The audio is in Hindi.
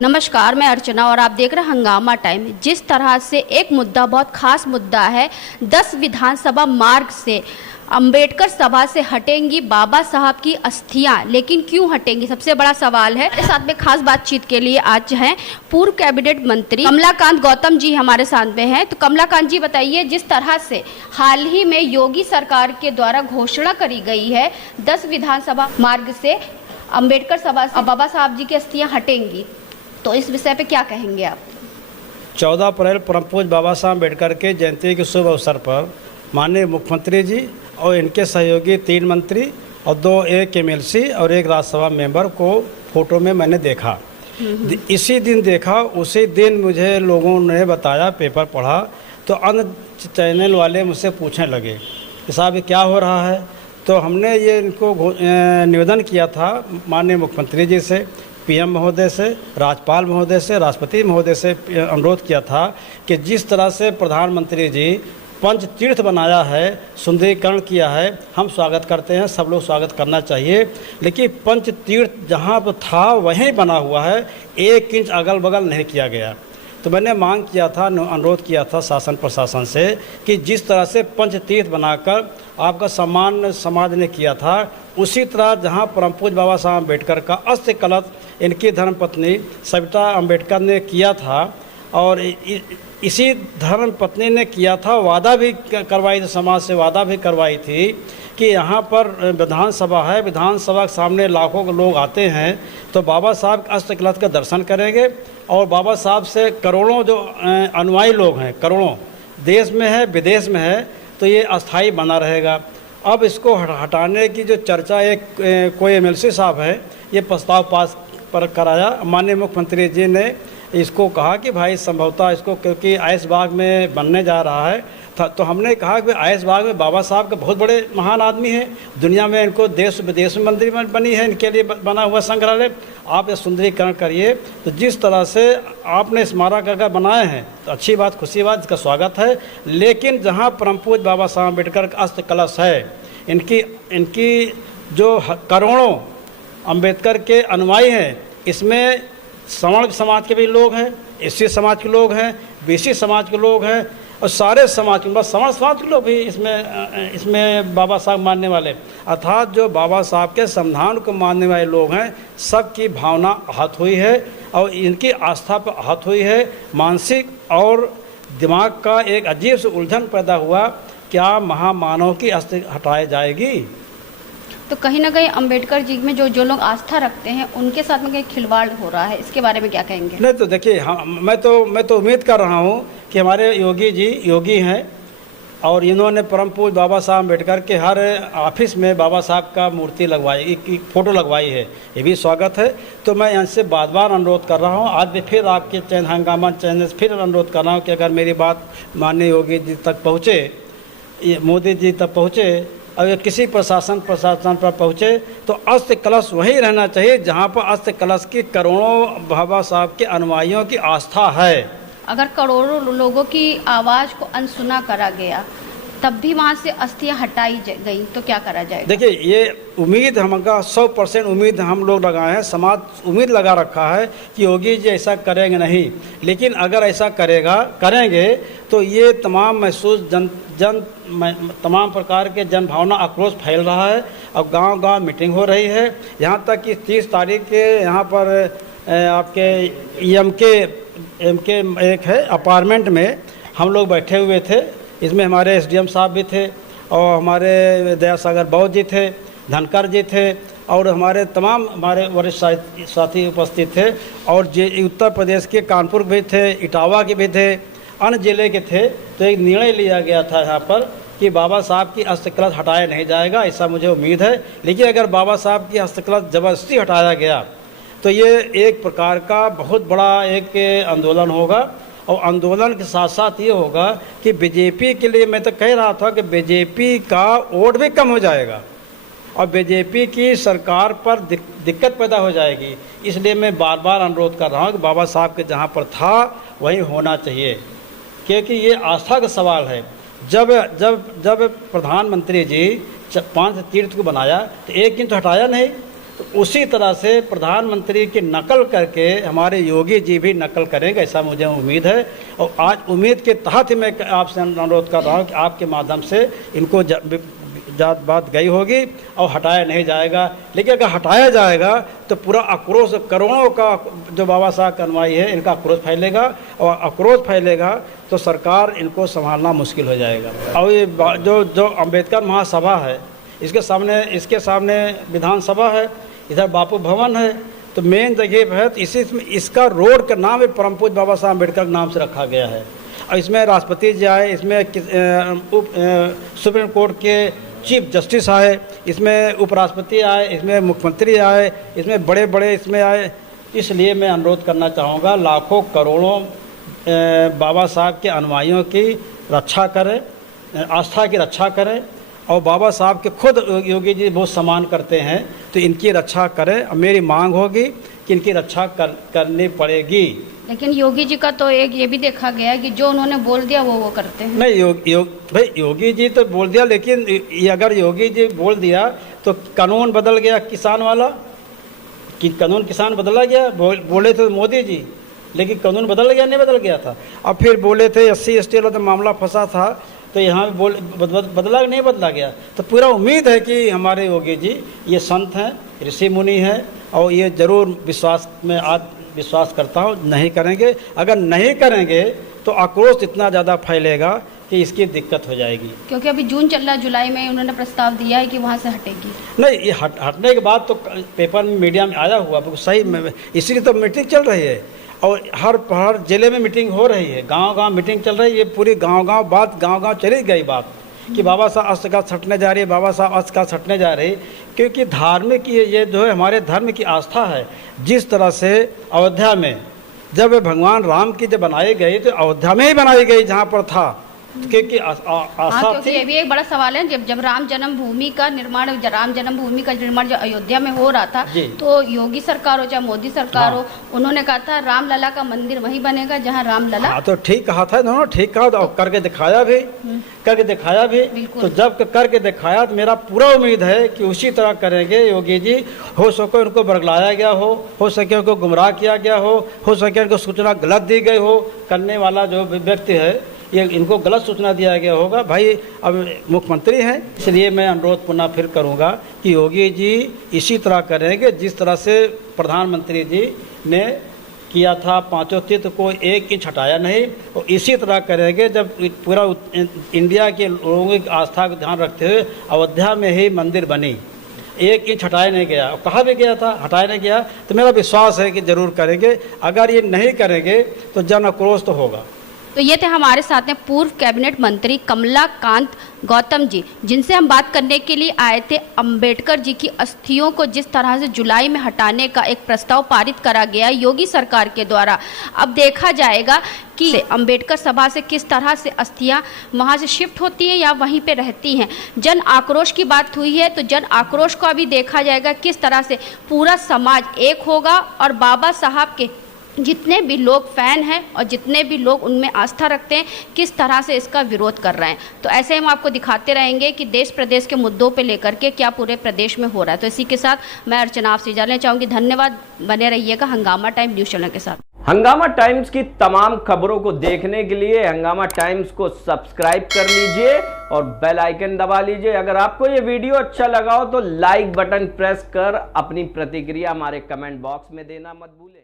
नमस्कार, मैं अर्चना और आप देख रहे हैं हंगामा टाइम। जिस तरह से एक मुद्दा, बहुत खास मुद्दा है, 10 विधानसभा मार्ग से अंबेडकर सभा से हटेंगी बाबा साहब की अस्थियां, लेकिन क्यों हटेंगी, सबसे बड़ा सवाल है। इस साथ में खास बातचीत के लिए आज हैं पूर्व कैबिनेट मंत्री कमलाकांत गौतम जी हमारे साथ में हैं। तो कमलाकांत जी बताइए, जिस तरह से हाल ही में योगी सरकार के द्वारा घोषणा करी गई है 10 विधानसभा मार्ग से अंबेडकर सभा से बाबा साहब जी की अस्थियां हटेंगी, तो इस विषय पे क्या कहेंगे आप? 14 अप्रैल परम पूज्य बाबा साहब अम्बेडकर के जयंती के शुभ अवसर पर माननीय मुख्यमंत्री जी और इनके सहयोगी 3 मंत्री और 2 MLC और 1 राज्यसभा मेंबर को फोटो में मैंने देखा। इसी दिन देखा, उसी दिन मुझे लोगों ने बताया, पेपर पढ़ा, तो अन्य चैनल वाले मुझसे पूछने लगे कि साहब ये क्या हो रहा है। तो हमने ये इनको निवेदन किया था माननीय मुख्यमंत्री जी से, PM महोदय से, राज्यपाल महोदय से, राष्ट्रपति महोदय से अनुरोध किया था कि जिस तरह से प्रधानमंत्री जी पंच तीर्थ बनाया है, सुंदरीकरण किया है, हम स्वागत करते हैं, सब लोग स्वागत करना चाहिए, लेकिन पंच तीर्थ जहाँ पर था वहीं बना हुआ है, 1 इंच अगल बगल नहीं किया गया। तो मैंने मांग किया था, अनुरोध किया था शासन प्रशासन से कि जिस तरह से पंच तीर्थ बनाकर आपका सम्मान समाज ने किया था, उसी तरह जहाँ परम पूज्य बाबा साहब अम्बेडकर का अस्थि कलश इनकी धर्मपत्नी सविता अम्बेडकर ने किया था, और इसी धर्मपत्नी ने किया था, वादा भी करवाई थी, समाज से वादा भी करवाई थी कि यहाँ पर विधानसभा है, विधानसभा के सामने लाखों लोग आते हैं, तो बाबा साहब के अस्थि कलश का दर्शन करेंगे, और बाबा साहब से करोड़ों जो अनुयायी लोग हैं, करोड़ों देश में है, विदेश में है, तो ये अस्थाई बना रहेगा। अब इसको हटाने की जो चर्चा, एक कोई MLC साहब है, ये प्रस्ताव पास पर कराया, माननीय मुख्यमंत्री जी ने इसको कहा कि भाई संभवतः इसको, क्योंकि ऐशबाग में बनने जा रहा है, तो हमने कहा कि ऐशबाग में बाबा साहब का बहुत बड़े महान आदमी है, दुनिया में इनको देश विदेश में मंदिर बनी है, इनके लिए बना हुआ संग्रहालय, आप ये सुंदरीकरण करिए। तो जिस तरह से आपने स्मारक अगर बनाए हैं तो अच्छी बात, खुशी बात, इसका स्वागत है, लेकिन जहाँ परम पूज्य बाबा साहब अम्बेडकर का अस्थि कलश है, इनकी जो करोड़ों अम्बेडकर के अनुयायी हैं, इसमें सवर्ण समाज के भी लोग हैं, SC समाज के लोग हैं, BC समाज के लोग हैं, और सारे समाज के, बस सवर्ण समाज के लोग भी इसमें बाबा साहब मानने वाले, अर्थात जो बाबा साहब के संविधान को मानने वाले लोग हैं, सबकी भावना आहत हुई है और इनकी आस्था पर आहत हुई है। मानसिक और दिमाग का एक अजीब से उलझन पैदा हुआ, क्या महामानव की अस्थि हटाई जाएगी? तो कहीं ना कहीं अंबेडकर जी में जो लोग आस्था रखते हैं, उनके साथ में कहीं खिलवाड़ हो रहा है, इसके बारे में क्या कहेंगे? नहीं, तो देखिए, मैं तो उम्मीद कर रहा हूँ कि हमारे योगी जी योगी हैं, और इन्होंने परम पूज्य बाबा साहब अम्बेडकर के हर ऑफिस में बाबा साहब का मूर्ति लगवाई, एक फ़ोटो लगवाई है, ये भी स्वागत है। तो मैं इनसे बार बार अनुरोध कर रहा हूँ, आज भी फिर आपके चैनल हंगामा चैनल से फिर अनुरोध कर रहा हूँ कि अगर मेरी बात माननीय योगी जी तक पहुँचे, मोदी जी तक पहुँचे, अगर किसी प्रशासन पर पहुँचे, तो अस्थि कलश वहीं रहना चाहिए जहाँ पर अस्थि कलश की करोड़ों बाबा साहब के अनुयायियों की आस्था है। अगर करोड़ों लोगों की आवाज़ को अनसुना करा गया, तब भी वहाँ से अस्थियाँ हटाई गई, तो क्या करा जाएगा? देखिए, ये उम्मीद हमका 100% उम्मीद हम लोग लगाए हैं, समाज उम्मीद लगा रखा है कि योगी जी ऐसा करेंगे नहीं, लेकिन अगर ऐसा करेंगे तो ये तमाम महसूस तमाम प्रकार के जन भावना आक्रोश फैल रहा है। अब गांव-गांव मीटिंग हो रही है, यहाँ तक कि 30 तारीख के यहाँ पर आपके MK एक है अपार्टमेंट में हम लोग बैठे हुए थे, इसमें हमारे SDM साहब भी थे, और हमारे दयासागर बौद्ध जी थे, धनकर जी थे, और हमारे वरिष्ठ साथी उपस्थित थे, और उत्तर प्रदेश के कानपुर भी थे, इटावा के भी थे, अन्य जिले के थे। तो एक निर्णय लिया गया था यहाँ पर कि बाबा साहब की अस्थि कलश हटाया नहीं जाएगा, ऐसा मुझे उम्मीद है। लेकिन अगर बाबा साहब की अस्थि कलश ज़बरदस्ती हटाया गया तो ये एक प्रकार का बहुत बड़ा एक आंदोलन होगा, और आंदोलन के साथ साथ ये होगा कि BJP के लिए, मैं तो कह रहा था कि BJP का वोट भी कम हो जाएगा और BJP की सरकार पर दिक्कत पैदा हो जाएगी। इसलिए मैं बार बार अनुरोध कर रहा हूँ कि बाबा साहब के जहाँ पर था वहीं होना चाहिए, क्योंकि ये आस्था का सवाल है। जब प्रधानमंत्री जी 5 तीर्थ को बनाया तो 1 दिन तो हटाया नहीं, तो उसी तरह से प्रधानमंत्री की नकल करके हमारे योगी जी भी नकल करेंगे, ऐसा मुझे उम्मीद है। और आज उम्मीद के तहत ही मैं आपसे अनुरोध कर रहा हूँ कि आपके माध्यम से इनको जात बात गई होगी और हटाया नहीं जाएगा। लेकिन अगर हटाया जाएगा तो पूरा आक्रोश, करोड़ों का जो बाबा साहब का अनुयायी है इनका आक्रोश फैलेगा, और आक्रोश फैलेगा तो सरकार इनको संभालना मुश्किल हो जाएगा। और ये जो अम्बेडकर महासभा है, इसके सामने विधानसभा है, इधर बापू भवन है, तो मेन जगह है, तो इसका रोड का नाम है परम पूज्य बाबा साहब अम्बेडकर के नाम से रखा गया है। और इसमें राष्ट्रपति जी आए, इसमें सुप्रीम कोर्ट के चीफ जस्टिस आए, इसमें उपराष्ट्रपति आए, इसमें मुख्यमंत्री आए, इसमें बड़े बड़े इसमें आए। इसलिए मैं अनुरोध करना चाहूँगा, लाखों करोड़ों बाबा साहब के अनुयायियों की रक्षा करें, आस्था की रक्षा करें, और बाबा साहब के खुद योगी जी बहुत सम्मान करते हैं, तो इनकी रक्षा करें। और मेरी मांग होगी कि इनकी रक्षा करनी पड़ेगी। लेकिन योगी जी का तो एक ये भी देखा गया है कि जो उन्होंने बोल दिया वो करते हैं। नहीं, भाई योगी जी तो बोल दिया, लेकिन अगर योगी जी बोल दिया तो कानून बदल गया किसान वाला, कि कानून किसान बदला गया। बोले थे मोदी जी, लेकिन कानून बदल गया, नहीं बदल गया था। अब फिर बोले थे SC ST वाला तो मामला फंसा था, तो यहाँ बदला नहीं बदला गया। तो पूरा उम्मीद है कि हमारे योगी जी ये संत हैं, ऋषि मुनि हैं, और ये जरूर विश्वास करता हूँ नहीं करेंगे। अगर नहीं करेंगे तो आक्रोश इतना ज़्यादा फैलेगा कि इसकी दिक्कत हो जाएगी। क्योंकि अभी जून चल रहा है, जुलाई में उन्होंने प्रस्ताव दिया है कि वहाँ से हटेगी। नहीं, ये हटने के बाद तो पेपर में, मीडिया में आया हुआ सही में, इसीलिए तो मीटिंग चल रही है, और हर जिले में मीटिंग हो रही है, गांव-गांव मीटिंग चल रही है। ये पूरी गांव-गांव चली गई बात कि बाबा साहब अस्त्रघात छटने जा रही है, बाबा साहब अस्त्रघात छटने जा रही, क्योंकि धार्मिक ये जो है हमारे धर्म की आस्था है। जिस तरह से अयोध्या में जब भगवान राम की जब बनाई गई तो अयोध्या में ही बनाई गई जहाँ पर था, क्योंकि आस्था थी। ये भी एक बड़ा सवाल है, जब राम जन्मभूमि का निर्माण जो अयोध्या में हो रहा था, तो योगी सरकार हो चाहे मोदी सरकार हो, उन्होंने कहा था राम लला का मंदिर वहीं बनेगा जहां राम लला। हाँ, तो ठीक कहा था इन्होंने, ठीक कहा, तो करके दिखाया भी, तो जब करके दिखाया तो मेरा पूरा उम्मीद है कि उसी तरह करेंगे योगी जी। हो सके उनको बरगलाया गया हो सके उनको गुमराह किया गया हो सके उनको सूचना गलत दी गई हो, करने वाला जो व्यक्ति है ये इनको गलत सूचना दिया गया होगा। भाई अब मुख्यमंत्री हैं, इसलिए मैं अनुरोध पुनः फिर करूंगा कि योगी जी इसी तरह करेंगे जिस तरह से प्रधानमंत्री जी ने किया था। 5 तीर्थ को 1 इंच हटाया नहीं, और इसी तरह करेंगे जब पूरा इंडिया के लोगों की आस्था को ध्यान रखते हुए अयोध्या में ही मंदिर बनी, 1 इंच हटाया नहीं गया, और कहा भी गया था हटाया नहीं गया। तो मेरा विश्वास है कि जरूर करेंगे। अगर ये नहीं करेंगे तो जन आक्रोश तो होगा। तो ये थे हमारे साथ में पूर्व कैबिनेट मंत्री कमलाकांत गौतम जी, जिनसे हम बात करने के लिए आए थे अंबेडकर जी की अस्थियों को जिस तरह से जुलाई में हटाने का एक प्रस्ताव पारित करा गया योगी सरकार के द्वारा। अब देखा जाएगा कि अंबेडकर सभा से किस तरह से अस्थियां वहां से शिफ्ट होती हैं या वहीं पे रहती हैं। जन आक्रोश की बात हुई है, तो जन आक्रोश को अभी देखा जाएगा किस तरह से पूरा समाज एक होगा, और बाबा साहब के जितने भी लोग फैन हैं और जितने भी लोग उनमें आस्था रखते हैं किस तरह से इसका विरोध कर रहे हैं। तो ऐसे हम आपको दिखाते रहेंगे कि देश प्रदेश के मुद्दों पे लेकर के क्या पूरे प्रदेश में हो रहा है। तो इसी के साथ मैं अर्चना आपसे जाना चाहूँगी। धन्यवाद, बने रहिएगा हंगामा टाइम न्यूज़ चैनल के साथ। हंगामा टाइम्स की तमाम खबरों को देखने के लिए हंगामा टाइम्स को सब्सक्राइब कर लीजिए और बेल आइकन दबा लीजिए। अगर आपको ये वीडियो अच्छा लगा हो तो लाइक बटन प्रेस कर अपनी प्रतिक्रिया हमारे कमेंट बॉक्स में देना मत भूलें।